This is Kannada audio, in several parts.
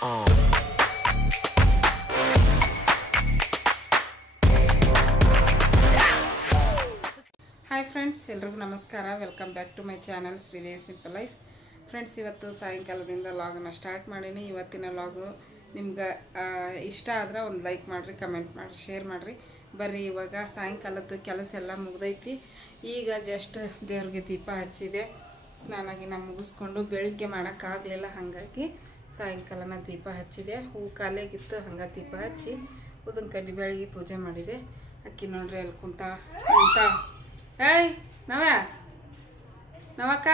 ಹಾಯ್ ಫ್ರೆಂಡ್ಸ್, ಎಲ್ರಿಗೂ ನಮಸ್ಕಾರ. Welcome back to my channel Sridevi simple life. Friends, ಇವತ್ತು ಸಾಯಂಕಾಲದಿಂದ ಲಾಗನ್ನು ಸ್ಟಾರ್ಟ್ ಮಾಡೀನಿ. ಇವತ್ತಿನ ಲಾಗು ನಿಮ್ಗೆ ಇಷ್ಟ ಆದ್ರೆ ಒಂದು ಲೈಕ್ ಮಾಡಿರಿ, ಕಮೆಂಟ್ ಮಾಡಿರಿ, ಶೇರ್ ಮಾಡಿರಿ. ಬರ್ರಿ, ಇವಾಗ ಸಾಯಂಕಾಲದ ಕೆಲಸ ಎಲ್ಲ ಮುಗ್ದೈತಿ. ಈಗ ಜಸ್ಟ್ ದೇವ್ರಿಗೆ ದೀಪ ಹಚ್ಚಿದೆ. ಸ್ನಾನಾಗಿನ ಮುಗಿಸ್ಕೊಂಡು ಬೆಳಿಗ್ಗೆ ಮಾಡೋಕ್ಕಾಗಲಿಲ್ಲ, ಹಾಗಾಗಿ ಸಾಯಂಕಾಲನ ದೀಪ ಹಚ್ಚಿದೆ. ಹೂ ಕಾಲೇಗಿತ್ತು, ಹಂಗೆ ದೀಪ ಹಚ್ಚಿ ಉದನ್ ಕಡ್ಡಿ ಬೆಳಗ್ಗೆ ಪೂಜೆ ಮಾಡಿದೆ. ಅಕ್ಕಿ ನೋಡ್ರಿ ಅಲ್ಲಿ ಕುಂತ ಏಯ್ ನವಕ್ಕ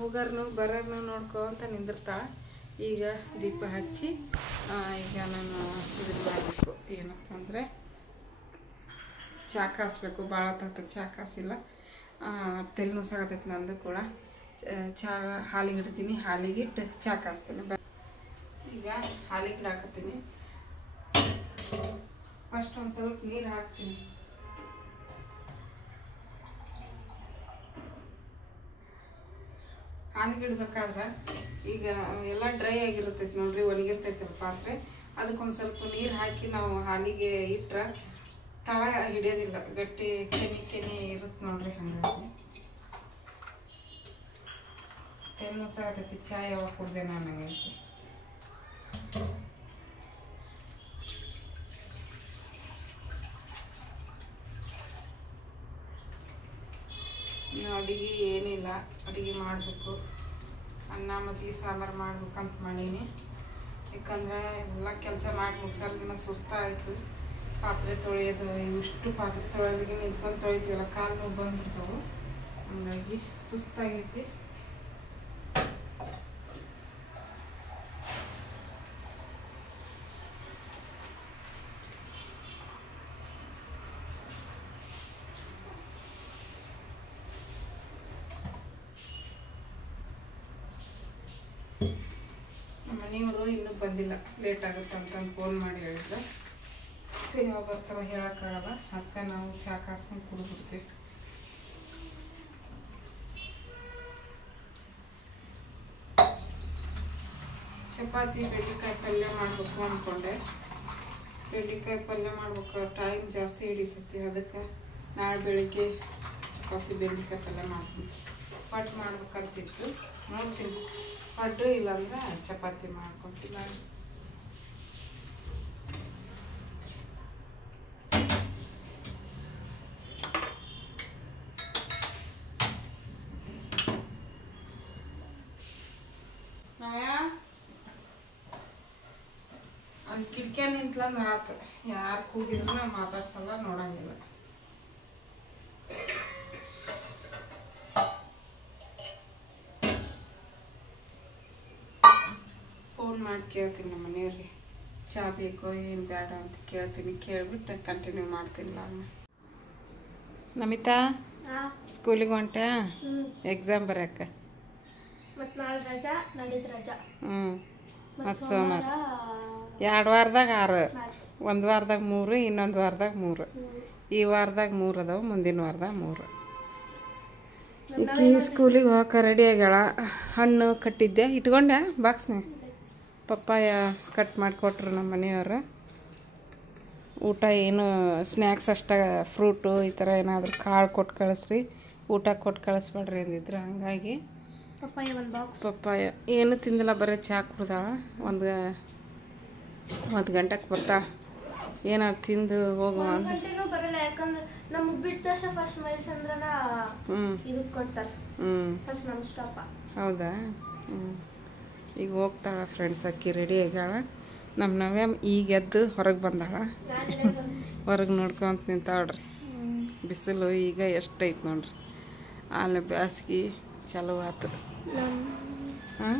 ಹೋಗರ್ನು ಬರೋರ್ನು ನೋಡ್ಕೊ ಅಂತ ನಿಂದಿರ್ತಾಳೆ. ಈಗ ದೀಪ ಹಚ್ಚಿ ಈಗ ನಾನು ಇದನ್ನು ಮಾಡಬೇಕು. ಏನಪ್ಪ ಅಂದರೆ ಚಾ ಕಾಸ್ಬೇಕು. ಭಾಳ ಹೊತ್ತು ಚಾ ಕಾಸಿಲ್ಲ, ತೆಲ್ ನುಸಾಗತೈತಿ ನಂದು ಕೂಡ. ಚಾ ಹಾಲಿಗೆ ಇಡ್ತೀನಿ, ಹಾಲಿಗೆ ಇಟ್ಟು ಚಾ ಕಾಸ್ತೀನಿ. ಈಗ ಹಾಲಿಗೆ ಇಡಾಕತ್ತೀನಿ. ಫಸ್ಟ್ ಒಂದು ಸ್ವಲ್ಪ ನೀರು ಹಾಕ್ತೀನಿ. ಹಾಲಿಗೆ ಇಡ್ಬೇಕಾದ್ರೆ ಈಗ ಎಲ್ಲ ಡ್ರೈ ಆಗಿರ್ತೈತಿ ನೋಡ್ರಿ, ಒಣಗಿರ್ತೈತಲ್ಲ ಪಾತ್ರೆ. ಅದಕ್ಕೊಂದು ಸ್ವಲ್ಪ ನೀರು ಹಾಕಿ ನಾವು ಹಾಲಿಗೆ ಇಟ್ರೆ ತಳ ಹಿಡಿಯೋದಿಲ್ಲ, ಗಟ್ಟಿ ಕೆನೆ ಇರುತ್ತೆ ನೋಡ್ರಿ. ಹಾಗಾಗಿ ತೆನ್ನು ಸಾಕೈತಿ. ಚಾ ಯಾವಾಗ ಕುಡ್ದೆ ನನಗೈತಿ. ಇನ್ನು ಅಡುಗೆ ಏನಿಲ್ಲ, ಅಡುಗೆ ಮಾಡಬೇಕು. ಅನ್ನ ಮಜ್ಜಿಗೆ ಸಾಂಬಾರು ಮಾಡ್ಬೇಕಂತ ಮಾಡೀನಿ. ಯಾಕಂದ್ರೆ ಎಲ್ಲ ಕೆಲಸ ಮಾಡಿ ಮುಗಿಸೋರ್ಗಿನ ಸುಸ್ತಾಯಿತು. ಪಾತ್ರೆ ತೊಳೆಯೋದು, ಇಷ್ಟು ಪಾತ್ರೆ ತೊಳೆಯೋದಿಗೆ ನಿಂತ್ಕೊಂಡು ತೊಳಿತೀವಲ್ಲ, ಕಾಲು ನೋವು ಬಂದಿರ್ತಾವೆ. ಹಂಗಾಗಿ ಸುಸ್ತಾಗೈತಿ. ಮನೆಯವರು ಇನ್ನೂ ಬಂದಿಲ್ಲ, ಲೇಟ್ ಆಗುತ್ತೆ ಅಂತಂದು ಫೋನ್ ಮಾಡಿ ಹೇಳಿದ್ರು. ಯಾವಾಗ ಬರ್ತಾರ ಹೇಳೋಕ್ಕಾಗಲ್ಲ. ಅದಕ್ಕೆ ನಾವು ಚಾ ಕಾಸ್ಕೊಂಡು ಕುಡಿದ್ಬಿಡ್ತೀವಿ. ಚಪಾತಿ ಬೆಂಡೆಕಾಯಿ ಪಲ್ಯ ಮಾಡಬೇಕು ಅಂದ್ಕೊಂಡೆ. ಬೆಂಡೆಕಾಯಿ ಪಲ್ಯ ಮಾಡ್ಬೇಕು, ಟೈಮ್ ಜಾಸ್ತಿ ಹಿಡಿತೈತಿ. ಅದಕ್ಕೆ ನಾಳೆ ಬೆಳಿಗ್ಗೆ ಚಪಾತಿ ಬೆಂಡೆಕಾಯಿ ಪಲ್ಯ ಮಾಡ್ತೀನಿ. ಪಡ್ಡು ಮಾಡ್ಬೇಕಂತಿತ್ತು, ನೋಡ್ತೀನಿ. ಪಡ್ಡು ಇಲ್ಲಾಂದ್ರೆ ಚಪಾತಿ ಮಾಡ್ಕೊತೀನಿ. ಅಲ್ಲಿ ಕಿಟಕಿ ನಿಂತ್ಲಂದ್ರೆ ಆತು. ಯಾರು ಕೂಗಿದ್ರು ನಾ ಮಾತಾಡ್ಸಲ್ಲ, ನೋಡಂಗಿಲ್ಲ. ಫೋನ್ ಮಾಡಿ ಕೇಳ್ತೀನಿ ನಮ್ಮ ಮನೆಯವ್ರಿಗೆ, ಚಾ ಬೇಕೋ ಏನು ಬೇಡ ಅಂತ ಕೇಳ್ತೀನಿ. ಕೇಳ್ಬಿಟ್ಟು ಕಂಟಿನ್ಯೂ ಮಾಡ್ತೀನಿ ನಾನು. ನಮಿತಾ ಸ್ಕೂಲಿಗೆ ಹೊಂಟೆ? ಎಕ್ಸಾಮ್ ಬರೋಕ್ಕೆ ಮತ್ತು ಸೋಮವಾರ 2 ವಾರದಾಗ 6, 1 ವಾರದಾಗ 3, ಇನ್ನೊಂದು ವಾರದಾಗ 3. ಈ ವಾರದಾಗ 3 ಅದಾವೆ, ಮುಂದಿನ ವಾರದಾಗ 3. ಈಕಿ ಸ್ಕೂಲಿಗೆ ಹೋಗಕ್ಕೆ ರೆಡಿ ಆಗ್ಯಾಳ. ಹಣ್ಣು ಕಟ್ಟಿದ್ದೆ, ಇಟ್ಕೊಂಡೆ ಬಾಕ್ಸ್ನಾಗ. ಪಪ್ಪಾಯ ಕಟ್ ಮಾಡಿಕೊಟ್ರು ನಮ್ಮ ಮನೆಯವರು. ಊಟ ಏನು ಸ್ನ್ಯಾಕ್ಸ್ ಅಷ್ಟ, ಫ್ರೂಟು ಈ ಥರ ಏನಾದರೂ ಕಾಳು ಕೊಟ್ಟು ಕಳಿಸ್ರಿ, ಊಟ ಕೊಟ್ಟು ಕಳಿಸ್ಬೇಡ್ರಿ ಅಂದಿದ್ರು. ಹಂಗಾಗಿ ಪಪ್ಪಾಯ ಒಂದು ಬಾಕ್ಸ್. ಪಪ್ಪಾಯ ಏನು ತಿಂದಿಲ್ಲ, ಬರೀ ಚಹಾ ಕುಡ್ದಾಳ. ಒಂದು ಗಂಟೆಗೆ ಬರ್ತಾ ಏನಾದ್ರು ತಿಂದು ಹೋಗುವ ಅಂತ. ಬರಲ್ಲ, ಯಾಕಂದ್ರೆ ನಮಗೆ ಬಿಟ್ಟ ತಕ್ಷಣ ಫಸ್ಟ್ ಮೈಲ್ಸ್ ಅಂದ್ರೆ ಇದಕ್ಕೆ ಕೊಡ್ತಾರೆ. ಫಸ್ಟ್ ನಮ್ಮ ಸ್ಟಾಪ. ಹೌದಾ? ಈಗ ಹೋಗ್ತಾಳ ಫ್ರೆಂಡ್ಸ್. ಅಕ್ಕಿ ರೆಡಿ ಆಗ್ಯಾಳ. ನಮ್ಮ ನವ್ಯ ಈಗ ಎದ್ದು ಹೊರಗೆ ಬಂದಾಳ. ಹೊರಗೆ ನೋಡ್ಕೊಂತ ನಿಂತಾಳ್ರಿ. ಬಿಸಿಲು ಈಗ ಎಷ್ಟೈತೆ ನೋಡ್ರಿ. ಅಲ್ಲಿ ಬ್ಯಾಸ್ಗೆ ಚಲೋ ಆತು. ಹಾಂ,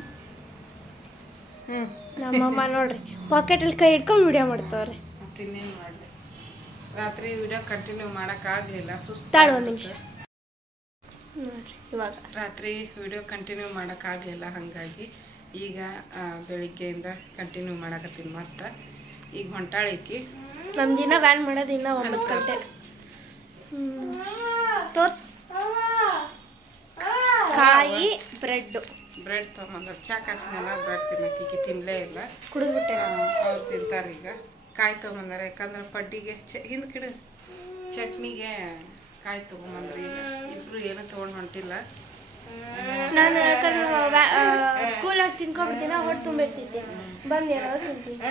ನಮ್ಮಮ್ಮ ನೋಡ್ರಿ ಪಾಕೆಟಲ್ಲಿ ಕೈ ಇಟ್ಕೊಂಡು ವಿಡಿಯೋ ಮಾಡ್ತಾವ್ರಿ. ಇನ್ನೇನು ಮಾಡಲಿ, ರಾತ್ರಿ ವಿಡಿಯೋ ಕಂಟಿನ್ಯೂ ಮಾಡೋಕ್ಕಾಗಲಿಲ್ಲ, ಸುಸ್ತಾಳು. ಒಂದು ನಿಮಿಷ ನೋಡ್ರಿ, ಇವಾಗ ರಾತ್ರಿ ವಿಡಿಯೋ ಕಂಟಿನ್ಯೂ ಮಾಡೋಕ್ಕಾಗಲಿಲ್ಲ. ಹಾಗಾಗಿ ಈಗ ಬೆಳಿಗ್ಗೆಯಿಂದ ಕಂಟಿನ್ಯೂ ಮಾಡಕತ್ತೀನಿ. ಮತ್ತು ಈಗ ಹೊಂಟಾಳಿಕಿ. ನಮ್ಮ ದಿನ ವ್ಯಾನ್ ಮಾಡೋದು ಇನ್ನೂ 9 ಗಂಟೆ. ತೋರ್ಸು. ಕಾಯಿ ಬ್ರೆಡ್ ಬ್ರೆಡ್ ತೊಗೊಂಬಂದ್ರೆ ಚಾ ಕಾಸಿನೆಲ್ಲ ಬ್ರೆಡ್ ತಿನ್ನಕ್ಕೆ ತಿನ್ನಲೇ ಇಲ್ಲ. ಕುಡಿದ್ಬಿಟ್ಟೆ. ಅವ್ರು ತಿಂತಾರೆ ಈಗ. ಕಾಯಿ ತೊಗೊಂಬಂದಾರೆ, ಯಾಕಂದ್ರೆ ಪಡ್ಡಿಗೆ ಹಿಂದೆ ಕಿಡು ಚಟ್ನಿಗೆ ಕಾಯಿ ತೊಗೊಂಬಂದ್ರಿ. ಈಗ ಇಬ್ಬರು ಏನೂ ತೊಗೊಂಡು ಹೊಂಟಿಲ್ಲ. ನಾನು ಯಾಕಂದ್ರೆ ಸ್ಕೂಲಾಗ ತಿನ್ಕೊಂಡ್ಬಿಡ್ತೀನಿ, ಹೊಟ್ಟೆ ತುಂಬಿರ್ತಿದ್ದೆ, ಬಂದು ಏನಾದ್ರು ತಿಂತೀನಿ.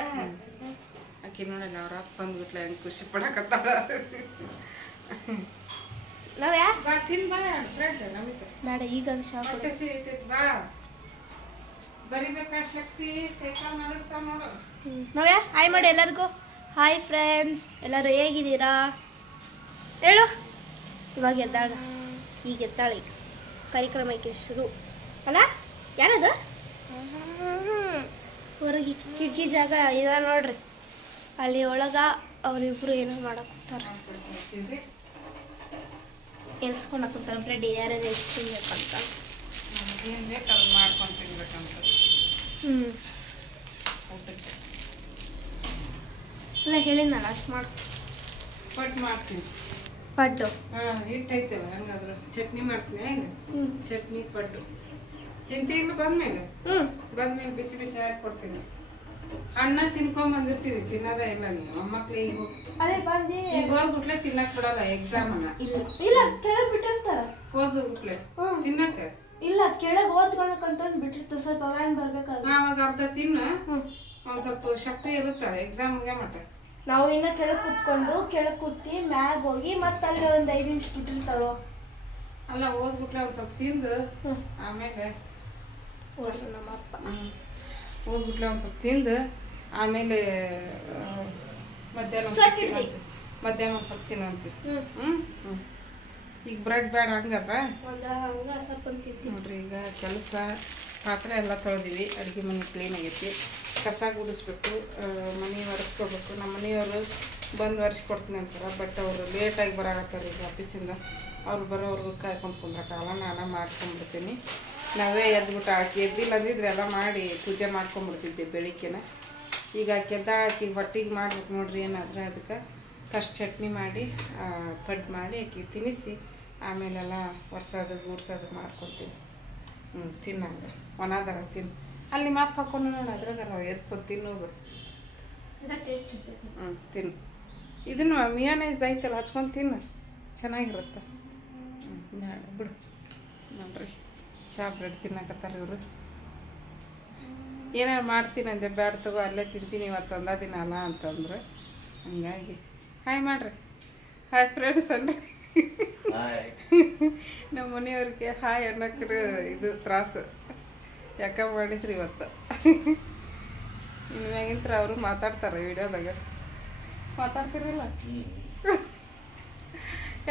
ಆಕೆ ನೋಡಲ್ಲ ಅವ್ರ ಅಪ್ಪ ಬಂದ್ಬಿಟ್ಲೆ ಹೆಂಗೆ ಖುಷಿ ಪಡಕತ್ತಾಳ. ನಾವ್ಯಾ ಬಾ ತಿನ್ ಬಾ ಬ್ರೆಡ್ ನಮಗೆ ಬೇಡ, ಈಗ ಶಾಪ್ ಹೊಟ್ಟೆ ಸಿಗೈತೆ ಬಾ. ಬರಿಬೇಕಾ ಶಕ್ತಿ ಸೈಕಲ್ ನಡೆಸ್ತಾ ನೋಡು. ನಾವ್ಯಾ ಹಾಯ್ ಮಾಡಿ ಎಲ್ಲರಿಗೂ. ಹಾಯ್ ಫ್ರೆಂಡ್ಸ್, ಎಲ್ಲರೂ ಹೇಗಿದ್ದೀರಾ ಹೇಳು. ಇವಾಗ ಎದ್ದಾಳ, ಈಗ ಎದ್ದಾಳ. ಈಗ ಕಾರ್ಯಕ್ರಮಕ್ಕೆ ಶುರು ಅಲ್ಲ. ಯಾರದು ಹೊರಗೆ ಕಿಟಕಿ ಜಾಗ ಇದ ನೋಡ್ರಿ, ಅಲ್ಲಿ ಒಳಗ ಅವರಿಬ್ರು ಏನೋ ಮಾಡಕ್ ಹೋಗ್ತಾರ, ಎಲ್ಸ್ಕೊಂಡು ಹಾಕೋತಾರ ಬ್ರೆಡ್. ಯಾರ್ಯಾರು ಎಷ್ಟು ತಿನ್ಬೇಕಂತ ಏನು ಬೇಕು ಅದು ಮಾಡ್ಕೊಂಡು ತಿನ್ಬೇಕಂತ. ಊಟಕ್ಕೆ ಇಲ್ಲ ಹೇಳಿದ್ನಲ್ಲ ಅಷ್ಟು ಮಾಡು. ಪಡ್ಡು ಮಾಡ್ತೀನಿ. ಪಡ್ಡು ಹಿಟ್ಟು ಐತಲ್ಲ, ಹಂಗಾದ್ರು ಚಟ್ನಿ ಮಾಡ್ತೀನಿ. ಹೆಂಗೆ ಚಟ್ನಿ ಪಡ್ಡು ತಿಂತೀನಿ. ಬಂದ್ಮೇಲೆ ಬಿಸಿ ಬಿಸಿ ಹಾಕಿ ಕೊಡ್ತೀನಿ. ಅಣ್ಣ ತಿನ್ಕೊಂಡ್ ಬಂದಿರ್ತೀವಿ, ತಿನ್ನೋದೇ ಇಲ್ಲ ನೀವು ಮೊಮ್ಮಕ್ಳು. ಈಗ ಅದೇ ಬಂದು ಈಗ ಹೋಗ್ಬಿಟ್ಲೆ ತಿನ್ನಕ್ ಬಿಡಲ್ಲ ಎಕ್ಸಾಮ್ ಅನ್ನ. ಇಲ್ಲ ಕೆಳಗ್ ಬಿಟ್ಟಿರ್ತಾರ, ಹೋಗ್ಬಿಟ್ಲೆ ತಿನ್ನಕ. ಇಲ್ಲ ಕೆಳಗ್ ಓದ್ಕೊಳಕಂತ ಬಿಟ್ಟಿರ್ತಾರ, ಸ್ವಲ್ಪ ವ್ಯಾನ್ ಬರ್ಬೇಕಾದ್ರೆ ಅವಾಗ ಅರ್ಧ ತಿನ್ನು, ಒಂದ್ ಸ್ವಲ್ಪ ಶಕ್ತಿ ಇರುತ್ತ ಎಕ್ಸಾಮ್ ಮುಗಿಯ ಮಟ್ಟ. ನಾವು ಇನ್ನ ಕೆಳಗ್ ಕುತ್ಕೊಂಡು ಕೆಳಗ್ ಕೂತಿ ಮ್ಯಾಗ್ ಹೋಗಿ ಮತ್ತೆ ಅಲ್ಲಿ ಒಂದ್ 5 ನಿಮಿಷ ಬಿಟ್ಟಿರ್ತಾವ. ಅಲ್ಲ ಹೋಗ್ಬಿಟ್ಲೆ ಒಂದ್ ಸ್ವಲ್ಪ ತಿಂದು ಆಮೇಲೆ ಹೋದ್ರು ನಮ್ಮಪ್ಪ. ಹೋಗ್ಬಿಟ್ಲೆ ಒಂದ್ ಸ್ವಲ್ಪ ತಿಂದು ಆಮೇಲೆ ಮಧ್ಯಾಹ್ನ ಒಂದ್ ಸ್ವಲ್ಪ ತಿನ್ನಂತಿ. ಈಗ ಬ್ರೆಡ್ ಬೇಡ ಹಂಗಾದ್ರ ನೋಡ್ರಿ. ಈಗ ಕೆಲಸ ಪಾತ್ರೆ ಎಲ್ಲ ತೊಳೆದಿವಿ, ಅಡುಗೆ ಮನೆ ಕ್ಲೀನ್ ಆಗೈತಿ, ಕಸ ಗುಡಿಸ್ಬೇಕು, ಮನೆ ಒರೆಸ್ಕೋಬೇಕು. ನಮ್ಮ ಮನೆಯವರು ಬಂದು ಒರೆಸ್ಕೊಡ್ತೀನಿ ಅಂತಾರೆ, ಬಟ್ ಅವರು ಲೇಟಾಗಿ ಬರಾಕತ್ತಾರೆ ಈಗ ಆಫೀಸಿಂದ. ಅವ್ರು ಬರೋವ್ರಿಗೂ ಕಾಯ್ಕೊಂಡು ಕುಂದ್ರಕ್ಕಾಗಲ್ಲ, ನಾನು ಮಾಡ್ಕೊಂಡ್ಬಿಡ್ತೀನಿ. ನಾವೇ ಎದ್ಬಿಟ್ಟು ಆಕಿ ಎದ್ದಿಲ್ಲ ಅಂದಿದ್ರೆ ಎಲ್ಲ ಮಾಡಿ ಪೂಜೆ ಮಾಡ್ಕೊಂಡ್ಬಿಡ್ತಿದ್ದೆ ಬೆಳಿಗ್ಗೆನ. ಈಗ ಆಕೆದ್ದ ಆಕಿಗೆ ಹೊಟ್ಟಿಗೆ ಮಾಡ್ಬೇಕು ನೋಡ್ರಿ. ಏನಾದ್ರೆ ಅದಕ್ಕೆ ಫಸ್ಟ್ ಚಟ್ನಿ ಮಾಡಿ ಪಡ್ಡು ಮಾಡಿ ಆಕಿ ತಿನ್ನಿಸಿ ಆಮೇಲೆಲ್ಲ ಒರ್ಸೋದು ಗೂಡ್ಸೋದು ಮಾಡ್ಕೊತೀನಿ. ತಿನ್ನಂಗೆ ಒಣದಾರ ತಿನ್ನು. ಅಲ್ಲಿ ಮಾತು ಹಾಕೊಂಡು ನೋಡು, ಅದ್ರಾಗ ಎದ್ಕೊಂಡು ತಿನ್ನೋದು. ತಿನ್ನು. ಇದನ್ನು ಮಿಯಾನೈಸ್ ಐತಲ್ಲ ಹಚ್ಕೊಂಡು ತಿನ್ನು, ಚೆನ್ನಾಗಿರುತ್ತೆ. ಬೇಡ ಬಿಡು. ನೋಡ್ರಿ ಚಾ ಬ್ರೆಡ್ ತಿನ್ನಕತ್ತಾರ ಇವರು. ಏನಾರು ಮಾಡ್ತೀನಿ ಅಂದೆ, ಬ್ಯಾಡ ತಗೋ ಅಲ್ಲೇ ತಿಂತೀನಿ ಇವತ್ತು ಒಂದ ದಿನ ಅಲ್ಲ ಅಂತಂದ್ರೆ. ಹಂಗಾಗಿ ಹಾಯ್ ಮಾಡ್ರಿ. ಹಾಯ್ ಫ್ರೆಂಡ್ಸ್ ಅನ್ರಿ. ನಮ್ಮ ಮನೆಯವ್ರಿಗೆ ಹಾಯ್ ಅನ್ನಕ್ರೆ ಇದು ತ್ರಾಸು. ಯಾಕೆ ಮಾಡಿದ್ರಿ ಇವತ್ತು. ಇನ್ನು ಮ್ಯಾಗಿಂತ್ರ ಅವರು ಮಾತಾಡ್ತಾರೆ ವಿಡಿಯೋದಾಗ. ಮಾತಾಡ್ತಿರಲಿಲ್ಲ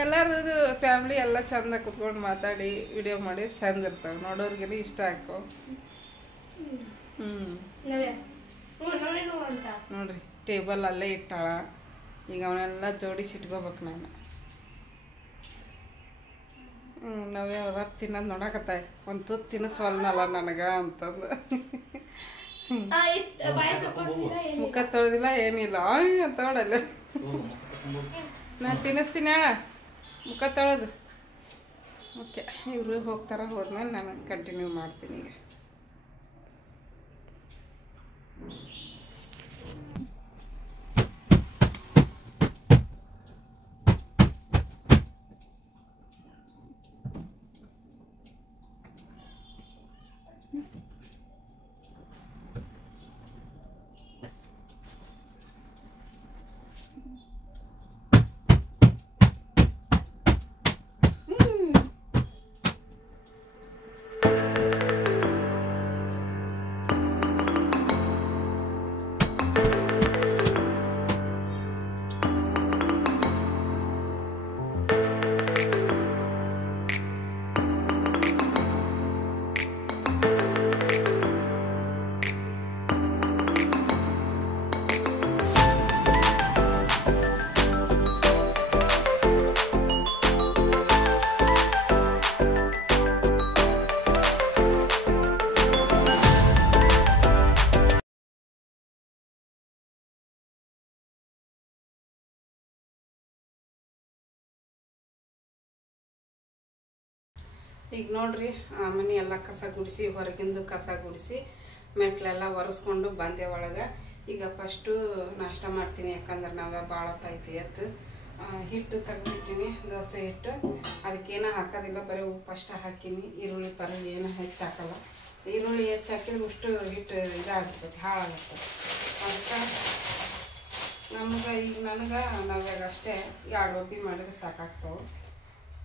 ಎಲ್ಲರದು ಫ್ಯಾಮ್ಲಿ ಎಲ್ಲ ಚಂದ ಕುತ್ಕೊಂಡು ಮಾತಾಡಿ ವಿಡಿಯೋ ಮಾಡಿ ಚಂದ ಇರ್ತಾವೆ, ನೋಡೋರ್ಗೆ ಇಷ್ಟ ಹಾಕೋ. ನೋಡ್ರಿ ಟೇಬಲ್ ಅಲ್ಲೇ ಇಟ್ಟಾಳ. ಈಗ ಅವನ್ನೆಲ್ಲ ಜೋಡಿಸಿ ಇಟ್ಕೋಬೇಕು ನಾನು. ನಾವೇ ಅವ್ರ ತಿನ್ನೋದು ನೋಡಕತ್ತಾಯ, ಒಂದು ತುತ್ತು ತಿನ್ನಿಸ್ವಲ್ನಲ್ಲ ನನಗೆ ಅಂತಂದು. ಮುಖ ತೊಳೆದಿಲ್ಲ ಏನಿಲ್ಲ ಅಂತ ನೋಡಲ್ಲ. ನಾನು ತಿನ್ನಿಸ್ತೀನಿ ಹೇಳ ಮುಖ ತೊಳೆದು. ಓಕೆ, ಇವರು ಹೋಗ್ತಾರ, ಹೋದ್ಮೇಲೆ ನಾನು ಕಂಟಿನ್ಯೂ ಮಾಡ್ತೀನಿ ಈಗ. ಈಗ ನೋಡ್ರಿ ಮನೆ ಎಲ್ಲ ಕಸ ಗುಡಿಸಿ ಹೊರಗಿಂದು ಕಸ ಗುಡಿಸಿ ಮೆಟ್ಲೆಲ್ಲ ಒರೆಸ್ಕೊಂಡು ಬಂದೆ ಒಳಗೆ. ಈಗ ಫಸ್ಟು ನಾಷ್ಟ ಮಾಡ್ತೀನಿ, ಯಾಕಂದ್ರೆ ನಾವೇ ಭಾಳ ಹೊತ್ತೈತಿ ಎತ್ತು. ಹಿಟ್ಟು ತೆಗೆದಿಟ್ಟಿನಿ, ದೋಸೆ ಹಿಟ್ಟು. ಅದಕ್ಕೇನೂ ಹಾಕೋದಿಲ್ಲ, ಬರೀ ಉಪ್ಪು ಅಷ್ಟ ಹಾಕೀನಿ. ಈರುಳ್ಳಿ ಪರಳಿ ಏನೂ ಹೆಚ್ಚು ಹಾಕಲ್ಲ. ಈರುಳ್ಳಿ ಹೆಚ್ಚು ಹಾಕಿದ್ರೆ ಅಷ್ಟು ಹಿಟ್ಟು ಇದಾಗ್ತೈತಿ, ಹಾಳಾಗುತ್ತೆ. ಅದಕ್ಕೆ ನಮ್ಗೆ ಈಗ ನನಗೆ ನಾವ್ಯಾಗ ಅಷ್ಟೇ 2 ಒಬ್ಬಿ ಮಾಡಿದ್ರೆ ಸಾಕಾಗ್ತಾವೆ.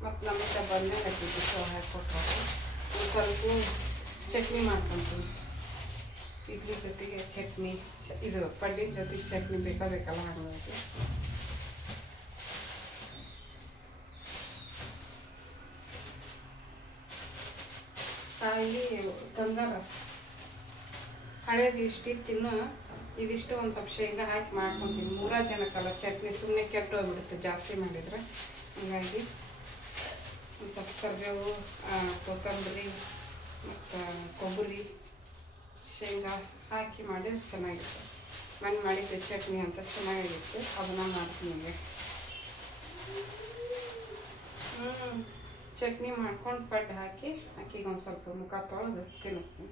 ಮತ್ತು ನಮಗೆ ಬಂದಮೇಲೆ ಹಾಕಿದ್ದು ಹಾಕಿಕೊಟ್ರೆ ಒಂದು ಸ್ವಲ್ಪ ಚಟ್ನಿ ಮಾಡ್ಕೊತೀವಿ. ಇಡ್ಲಿ ಜೊತೆಗೆ ಚಟ್ನಿ, ಇದು ಪಡ್ಡಿನ ಜೊತೆಗೆ ಚಟ್ನಿ ಬೇಕಲ್ಲ ಹಾಗಾಗಿ. ಕಾಯಿ ತಂದಾರ ಹಳೇದು ಇಷ್ಟಿತ್ತಿನ್ನು ಇದಿಷ್ಟು ಒಂದು ಸ್ವಲ್ಪ ಶೇಂಗಾ ಹಾಕಿ ಮಾಡ್ಕೊತೀನಿ. 3 ಜನಕ್ಕಲ್ಲ ಚಟ್ನಿ ಸುಮ್ಮನೆ ಕೆಟ್ಟು ಹೋಗ್ಬಿಡುತ್ತೆ ಜಾಸ್ತಿ ಮಾಡಿದರೆ. ಹಂಗಾಗಿ ಒಂದು ಸ್ವಲ್ಪ ಕರಿಬೇವು, ಕೊತ್ತಂಬರಿ ಮತ್ತು ಕೊಬ್ಬರಿ, ಶೇಂಗಾ ಹಾಕಿ ಮಾಡಿದ್ರೆ ಚೆನ್ನಾಗಿರುತ್ತೆ. ಮನೆ ಮಾಡಿದ್ದೆ ಚಟ್ನಿ ಅಂತ ಚೆನ್ನಾಗಿರುತ್ತೆ, ಅದನ್ನು ಮಾಡ್ತೀನಿ. ಚಟ್ನಿ ಮಾಡ್ಕೊಂಡು ಪಡ್ಡು ಹಾಕಿ ಅಕ್ಕಿಗೆ ಒಂದು ಸ್ವಲ್ಪ ಮುಖ ತೊಳೆದು ತಿನ್ನಿಸ್ತೀನಿ.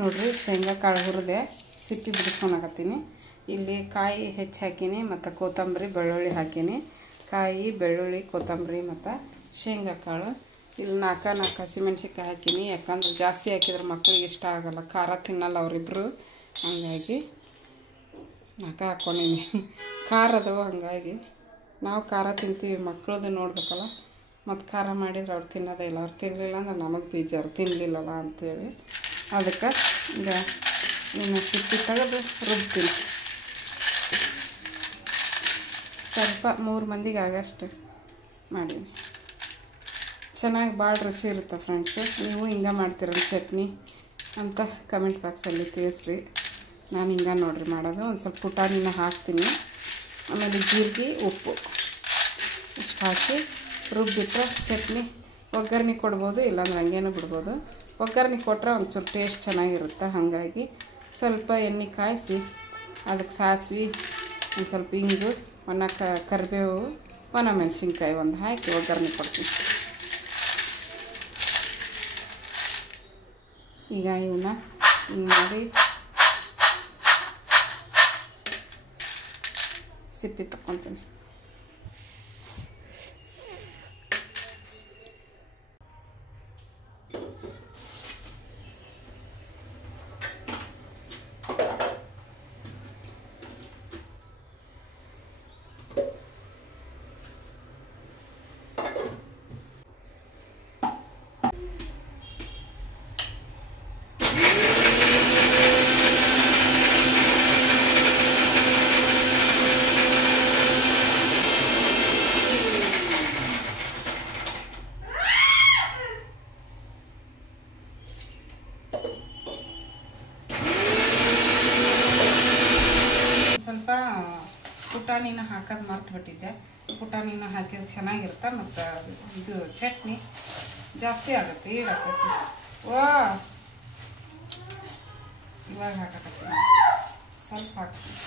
ನೋಡ್ರಿ ಶೇಂಗಾ ಕಾಳು ಹುರಿದೆ ಸಿಪ್ಪಿ ಬಿಡಿಸ್ಕೊಳಕತ್ತೀನಿ. ಇಲ್ಲಿ ಕಾಯಿ ಹೆಚ್ಚು ಹಾಕೀನಿ ಮತ್ತು ಕೊತ್ತಂಬರಿ ಬೆಳ್ಳುಳ್ಳಿ ಹಾಕೀನಿ. ಕಾಯಿ ಬೆಳ್ಳುಳ್ಳಿ ಕೊತ್ತಂಬರಿ ಮತ್ತು ಶೇಂಗಾ ಕಾಳು. ಇಲ್ಲಿ 4 ಹಸಿಮೆಣ್ಸಿನ್ಕಾಯಿ ಹಾಕೀನಿ, ಯಾಕಂದ್ರೆ ಜಾಸ್ತಿ ಹಾಕಿದ್ರೆ ಮಕ್ಕಳಿಗೆ ಇಷ್ಟ ಆಗಲ್ಲ, ಖಾರ ತಿನ್ನಲ್ಲ ಅವರಿಬ್ಬರು. ಹಂಗಾಗಿ 4 ಹಾಕ್ಕೊಂಡೀನಿ. ಖಾರ ಅದಾವ, ಹಂಗಾಗಿ ನಾವು ಖಾರ ತಿಂತೀವಿ, ಮಕ್ಕಳದ್ದು ನೋಡ್ಬೇಕಲ್ಲ. ಮತ್ತು ಖಾರ ಮಾಡಿದ್ರೆ ಅವ್ರು ತಿನ್ನೋದೇ ಇಲ್ಲ. ಅವ್ರು ತಿನ್ನಲಿಲ್ಲ ಅಂದ್ರೆ ನಮಗೆ ಬೇಜಾರು, ತಿನ್ನಲಿಲ್ಲಲ್ಲ ಅಂಥೇಳಿ. ಅದಕ್ಕೆ ಈಗ ಇನ್ನು ಸಿಪ್ಪಿ ತೆಗೆದು ರುಬ್ತೀನಿ. ಸ್ವಲ್ಪ 3 ಮಂದಿಗೆ ಆಗಷ್ಟು ಮಾಡೀನಿ. ಚೆನ್ನಾಗಿ ಭಾಳ ರುಚಿ ಇರುತ್ತೆ ಫ್ರೆಂಡ್ಸು. ನೀವು ಹಿಂಗೆ ಮಾಡ್ತೀರಲ್ಲ ಚಟ್ನಿ ಅಂತ ಕಮೆಂಟ್ ಬಾಕ್ಸಲ್ಲಿ ತಿಳಿಸ್ರಿ. ನಾನು ಹಿಂಗೆ ನೋಡಿರಿ ಮಾಡೋದು. ಒಂದು ಸ್ವಲ್ಪ ಪುಟಾಣಿನ ಹಾಕ್ತೀನಿ, ಆಮೇಲೆ ಜೀರಿಗೆ ಉಪ್ಪು ಇಷ್ಟು ಹಾಕಿ ರುಬ್ಬಿಟ್ರೆ ಚಟ್ನಿ ಒಗ್ಗರಣೆ ಕೊಡ್ಬೋದು, ಇಲ್ಲಾಂದ್ರೆ ಹಂಗೇನೂ ಬಿಡ್ಬೋದು. ಒಗ್ಗರಣೆ ಕೊಟ್ಟರೆ ಒಂಚೂರು ಟೇಸ್ಟ್ ಚೆನ್ನಾಗಿರುತ್ತೆ. ಹಾಗಾಗಿ ಸ್ವಲ್ಪ ಎಣ್ಣೆ ಕಾಯಿಸಿ ಅದಕ್ಕೆ ಸಾಸಿವೆ, ಒಂದು ಸ್ವಲ್ಪ ಇಂಗು, ಕರಿಬೇವು, ಒಣಮೆಣಸಿನ್ಕಾಯಿ ಒಂದು ಹಾಕಿ ಒಗ್ಗರಣೆ ಕೊಡ್ತೀನಿ. ಈಗ ಇವನ್ನ ಹಿಂಗೆ ಮಾಡಿ ಸಿಪ್ಪಿ ತಗೊತೀನಿ. ಪುಟಾಣಿನ ಹಾಕೋದು ಮರ್ತುಬಿಟ್ಟಿದ್ದೆ. ಪುಟಾಣಿನ ಹಾಕಿದ್ರೆ ಚೆನ್ನಾಗಿರುತ್ತೆ, ಮತ್ತು ಇದು ಚಟ್ನಿ ಜಾಸ್ತಿ ಆಗುತ್ತೆ, ಈಡಾಕೈತಿ. ಇವಾಗ ಹಾಕಕತ್ತೀನಿ ಸ್ವಲ್ಪ ಹಾಕ್ತೀನಿ.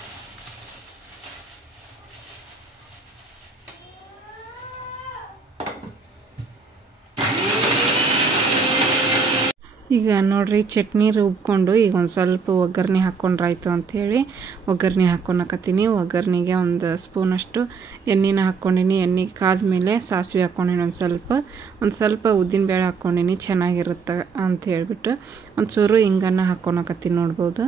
ಈಗ ನೋಡ್ರಿ ಚಟ್ನಿ ರುಬ್ಕೊಂಡು ಈಗ ಒಂದು ಸ್ವಲ್ಪ ಒಗ್ಗರಣೆ ಹಾಕ್ಕೊಂಡ್ರಾಯ್ತು ಅಂಥೇಳಿ ಒಗ್ಗರಣೆ ಹಾಕ್ಕೊಳಕತ್ತೀನಿ. ಒಗ್ಗರಣೆಗೆ ಒಂದು ಸ್ಪೂನಷ್ಟು ಎಣ್ಣೆನ ಹಾಕ್ಕೊಂಡಿನಿ. ಎಣ್ಣೆ ಕಾದ್ಮೇಲೆ ಸಾಸಿವೆ ಹಾಕ್ಕೊಂಡಿನಿ, ಒಂದು ಸ್ವಲ್ಪ ಉದ್ದಿನಬೇಳೆ ಹಾಕ್ಕೊಂಡಿನಿ, ಚೆನ್ನಾಗಿರುತ್ತೆ ಅಂತ ಹೇಳ್ಬಿಟ್ಟು ಒಂಚೂರು ಹಿಂಗನ್ನು ಹಾಕ್ಕೊಳಕತ್ತೀನಿ ನೋಡ್ಬೋದು.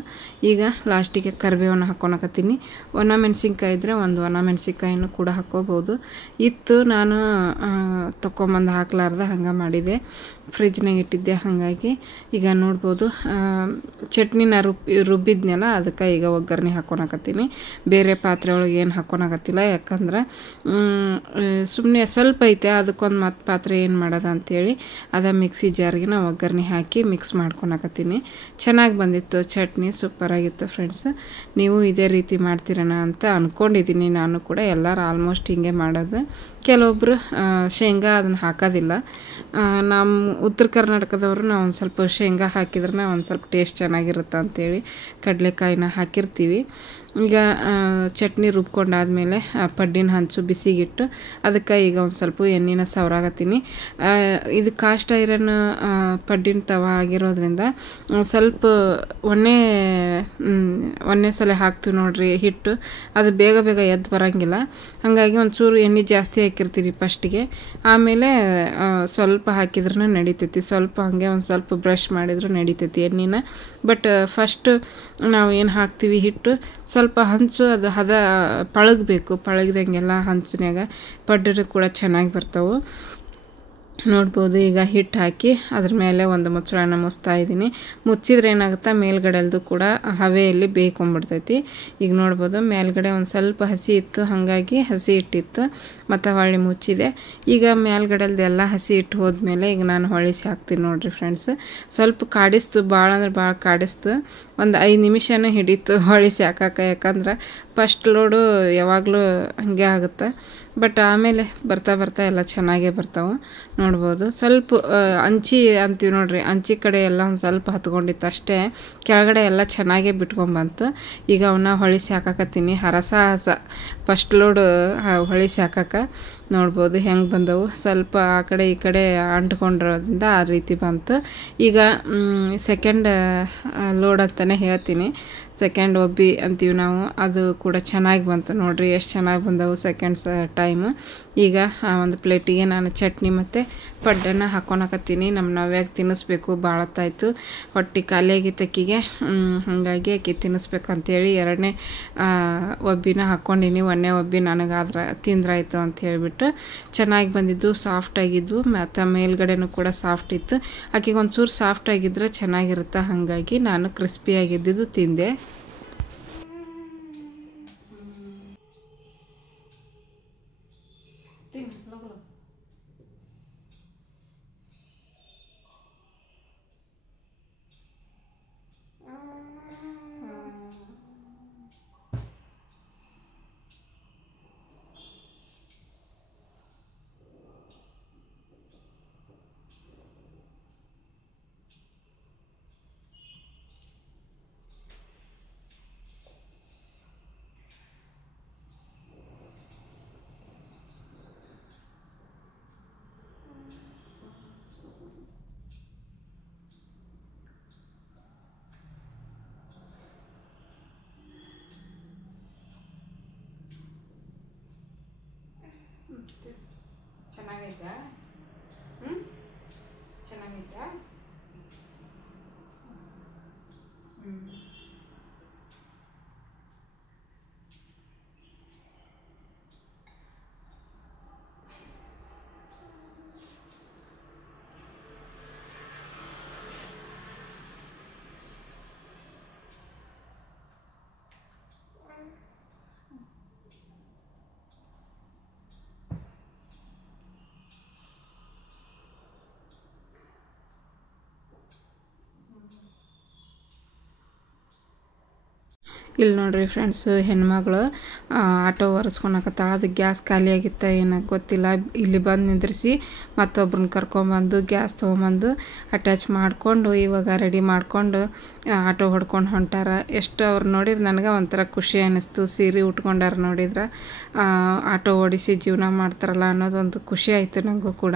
ಈಗ ಲಾಸ್ಟಿಗೆ ಕರಿಬೇವನ್ನ ಹಾಕ್ಕೊಳಕತ್ತೀನಿ. ಒಣ ಮೆಣಸಿನ್ಕಾಯಿ ಇದ್ದರೆ ಒಂದು ಒಣ ಮೆಣಸಿನ್ಕಾಯಿನೂ ಕೂಡ ಹಾಕ್ಕೋಬೋದು. ಇತ್ತು ನಾನು ತೊಗೊಂಬಂದು ಹಾಕ್ಲಾರ್ದ ಹಂಗೆ ಮಾಡಿದೆ, ಫ್ರಿಜ್ನಾಗ ಇಟ್ಟಿದ್ದೆ. ಹಾಗಾಗಿ ಈಗ ನೋಡ್ಬೋದು ಚಟ್ನಿನ ರುಬ್ಬಿದ್ನಲ್ಲ, ಅದಕ್ಕೆ ಈಗ ಒಗ್ಗರಣೆ ಹಾಕ್ಕೊಳಕತ್ತೀನಿ. ಬೇರೆ ಪಾತ್ರೆ ಒಳಗೆ ಏನು ಹಾಕ್ಕೊಳಕತ್ತಿಲ್ಲ, ಯಾಕಂದ್ರೆ ಸುಮ್ಮನೆ ಸ್ವಲ್ಪ ಐತೆ, ಅದಕ್ಕೊಂದು ಮತ್ತು ಪಾತ್ರೆ ಏನು ಮಾಡೋದು ಅಂಥೇಳಿ ಅದ ಮಿಕ್ಸಿ ಜಾರ್ಗೆ ನಾವು ಒಗ್ಗರಣೆ ಹಾಕಿ ಮಿಕ್ಸ್ ಮಾಡ್ಕೊಳಕತ್ತೀನಿ. ಚೆನ್ನಾಗಿ ಬಂದಿತ್ತು ಚಟ್ನಿ, ಸೂಪರಾಗಿತ್ತು ಫ್ರೆಂಡ್ಸ್. ನೀವು ಇದೇ ರೀತಿ ಮಾಡ್ತೀರಣ ಅಂತ ಅಂದ್ಕೊಂಡಿದ್ದೀನಿ. ನಾನು ಕೂಡ ಎಲ್ಲರೂ ಆಲ್ಮೋಸ್ಟ್ ಹಿಂಗೆ ಮಾಡೋದು. ಕೆಲವೊಬ್ಬರು ಶೇಂಗಾ ಅದನ್ನು ಹಾಕೋದಿಲ್ಲ. ನಮ್ಮ ಉತ್ತರ ಕರ್ನಾಟಕದವರು ನಾವು ಒಂದು ಸ್ವಲ್ಪ ಶೇಂಗಾ ಹಾಕಿದ್ರೆ ಒಂದು ಸ್ವಲ್ಪ ಟೇಸ್ಟ್ ಚೆನ್ನಾಗಿರುತ್ತೆ ಅಂಥೇಳಿ ಕಡಲೆಕಾಯಿನ ಹಾಕಿರ್ತೀವಿ. ಈಗ ಚಟ್ನಿ ರುಬ್ಕೊಂಡಾದ್ಮೇಲೆ ಪಡ್ಡಿನ ಹಂಚು ಬಿಸಿಗಿಟ್ಟು ಅದಕ್ಕೆ ಈಗ ಒಂದು ಸ್ವಲ್ಪ ಎಣ್ಣೆನ ಸವರಾಗತ್ತೀನಿ. ಇದು ಕಾಸ್ಟ್ ಐರನ್ ಪಡ್ಡಿನ ತವ ಆಗಿರೋದ್ರಿಂದ ಸ್ವಲ್ಪ ಒಂದೇ ಸಲ ಹಾಕ್ತೀವಿ ನೋಡ್ರಿ ಹಿಟ್ಟು, ಅದು ಬೇಗ ಬೇಗ ಎದ್ದು ಬರೋಂಗಿಲ್ಲ. ಹಾಗಾಗಿ ಒಂಚೂರು ಎಣ್ಣೆ ಜಾಸ್ತಿ ಹಾಕಿರ್ತೀನಿ ಫಸ್ಟಿಗೆ, ಆಮೇಲೆ ಸ್ವಲ್ಪ ಹಾಕಿದ್ರೂ ನಡಿತೈತಿ. ಸ್ವಲ್ಪ ಹಾಗೆ ಒಂದು ಸ್ವಲ್ಪ ಬ್ರಷ್ ಮಾಡಿದ್ರು ನಡಿತೈತಿ ಎಣ್ಣೆನ. ಬಟ್ ಫಸ್ಟ್ ನಾವು ಏನು ಹಾಕ್ತೀವಿ ಹಿಟ್ಟು ಸ್ವಲ್ಪ ಹಂಚು ಅದು ಹದ ಪಳಗಬೇಕು. ಪಳಗ್ದಂಗೆಲ್ಲ ಹಂಚಿನಾಗ ಪಡ್ಡು ಕೂಡ ಚೆನ್ನಾಗಿ ಬರ್ತಾವೆ ನೋಡ್ಬೋದು. ಈಗ ಹಿಟ್ಟು ಹಾಕಿ ಅದ್ರ ಮೇಲೆ ಒಂದು ಮುಚ್ಚಳನ ಮುಚ್ತಾ ಇದ್ದೀನಿ. ಮುಚ್ಚಿದ್ರೆ ಏನಾಗುತ್ತೆ, ಮೇಲ್ಗಡೆಲ್ದು ಕೂಡ ಹವೆಯಲ್ಲಿ ಬೇಯ್ಕೊಂಡ್ಬಿಡ್ತೈತಿ. ಈಗ ನೋಡ್ಬೋದು ಮೇಲ್ಗಡೆ ಒಂದು ಸ್ವಲ್ಪ ಹಸಿ ಇತ್ತು, ಹಾಗಾಗಿ ಹಸಿ ಹಿಟ್ಟಿತ್ತು, ಮತ್ತು ಹೊಳ್ಳಿ ಮುಚ್ಚಿದೆ. ಈಗ ಮೇಲ್ಗಡೆಲ್ದು ಎಲ್ಲ ಹಸಿ ಹಿಟ್ಟು ಹೋದ್ಮೇಲೆ ಈಗ ನಾನು ಹೊಳಿಸಿ ಹಾಕ್ತೀನಿ ನೋಡ್ರಿ ಫ್ರೆಂಡ್ಸ್. ಸ್ವಲ್ಪ ಕಾಡಿಸ್ತು, ಭಾಳ ಅಂದ್ರೆ ಭಾಳ ಕಾಡಿಸ್ತು. ಒಂದು 5 ನಿಮಿಷನೂ ಹಿಡಿತು ಹೊಳಿಸಿ ಹಾಕಕ್ಕೆ, ಯಾಕಂದ್ರೆ ಫಸ್ಟ್ ಲೋಡು ಯಾವಾಗಲೂ ಹಾಗೆ ಆಗುತ್ತೆ. ಬಟ್ ಆಮೇಲೆ ಬರ್ತಾ ಬರ್ತಾ ಎಲ್ಲ ಚೆನ್ನಾಗೇ ಬರ್ತಾವೆ ನೋಡ್ಬೋದು. ಸ್ವಲ್ಪ ಅಂಚಿ ಅಂತೀವಿ ನೋಡ್ರಿ, ಅಂಚಿ ಕಡೆ ಎಲ್ಲ ಒಂದು ಸ್ವಲ್ಪ ಹತ್ಕೊಂಡಿತ್ತು ಅಷ್ಟೇ, ಕೆಳಗಡೆ ಎಲ್ಲ ಚೆನ್ನಾಗೇ ಬಿಟ್ಕೊಂಬಂತು. ಈಗ ಅವನ್ನ ಹೊಳಿಸಿ ಹಾಕಕತ್ತೀನಿ ಹರಸ ಫಸ್ಟ್ ಲೋಡ್ ಹೊಳಿಸಿ ಹಾಕಕ್ಕೆ. ನೋಡ್ಬೋದು ಹೆಂಗೆ ಬಂದವು, ಸ್ವಲ್ಪ ಆ ಕಡೆ ಈ ಕಡೆ ಅಂಟ್ಕೊಂಡಿರೋದ್ರಿಂದ ಆ ರೀತಿ ಬಂತು. ಈಗ ಸೆಕೆಂಡ್ ಲೋಡ್ ಅಂತಲೇ ಹೇಳ್ತೀನಿ, ಸೆಕೆಂಡ್ ಒಬ್ಬಿ ಅಂತೀವಿ ನಾವು, ಅದು ಕೂಡ ಚೆನ್ನಾಗಿ ಬಂತು ನೋಡ್ರಿ. ಎಷ್ಟು ಚೆನ್ನಾಗಿ ಬಂದವು ಸೆಕೆಂಡ್ಸ್ ಟೈಮು. ಈಗ ಒಂದು ಪ್ಲೇಟಿಗೆ ನಾನು ಚಟ್ನಿ ಮತ್ತು ಪಡ್ಡನ್ನು ಹಾಕ್ಕೊಳಕತ್ತೀನಿ. ನಮ್ಮ ನವ್ಯಾಗ ತಿನ್ನಿಸ್ಬೇಕು, ಭಾಳತ್ತಾಯ್ತು, ಹೊಟ್ಟೆ ಖಾಲಿಯಾಗಿತ್ತಕ್ಕಿಗೆ. ಹಾಗಾಗಿ ಆಕೆ ತಿನ್ನಿಸ್ಬೇಕು ಅಂತೇಳಿ 2ನೇ ಒಬ್ಬಿನ ಹಾಕ್ಕೊಂಡಿನಿ. 1ನೇ ಒಬ್ಬಿ ನನಗಾದ್ರೆ ತಿಂದ್ರಾಯ್ತು ಅಂತ ಹೇಳಿಬಿಟ್ಟು ಚೆನ್ನಾಗಿ ಬಂದಿದ್ದು, ಸಾಫ್ಟಾಗಿದ್ವು, ಮತ್ತು ಮೇಲ್ಗಡೆನೂ ಕೂಡ ಸಾಫ್ಟ್ ಇತ್ತು. ಆಕೆಗೆ ಒಂಚೂರು ಸಾಫ್ಟಾಗಿದ್ದರೆ ಚೆನ್ನಾಗಿರುತ್ತೆ, ಹಾಗಾಗಿ ನಾನು ಕ್ರಿಸ್ಪಿಯಾಗಿದ್ದಿದ್ದು ತಿಂದೆ. ಚೆನ್ನಾಗೈತಾ? ಚೆನ್ನಾಗೈತಾ? ಇಲ್ಲಿ ನೋಡ್ರಿ ಫ್ರೆಂಡ್ಸ್, ಹೆಣ್ಮಗಳು ಆಟೋ ಒರೆಸ್ಕೊಳಕತ್ತಾಳ. ಅದು ಗ್ಯಾಸ್ ಖಾಲಿ ಆಗಿತ್ತ ಏನೋ ಗೊತ್ತಿಲ್ಲ. ಇಲ್ಲಿ ಬಂದು ನಿಂದ್ರಿಸಿ ಮತ್ತೊಬ್ರನ್ನ ಕರ್ಕೊಂಬಂದು ಗ್ಯಾಸ್ ತೊಗೊಂಬಂದು ಅಟ್ಯಾಚ್ ಮಾಡಿಕೊಂಡು ಇವಾಗ ರೆಡಿ ಮಾಡಿಕೊಂಡು ಆಟೋ ಹೊಡ್ಕೊಂಡು ಹೊಂಟಾರ. ಎಷ್ಟು ಅವ್ರು ನೋಡಿದ್ರೆ ನನಗೆ ಒಂಥರ ಖುಷಿ ಅನ್ನಿಸ್ತು. ಸೀರೆ ಉಟ್ಕೊಂಡಾರ ನೋಡಿದ್ರೆ, ಆಟೋ ಓಡಿಸಿ ಜೀವನ ಮಾಡ್ತಾರಲ್ಲ ಅನ್ನೋದೊಂದು ಖುಷಿ ಆಯಿತು ನನಗೂ ಕೂಡ.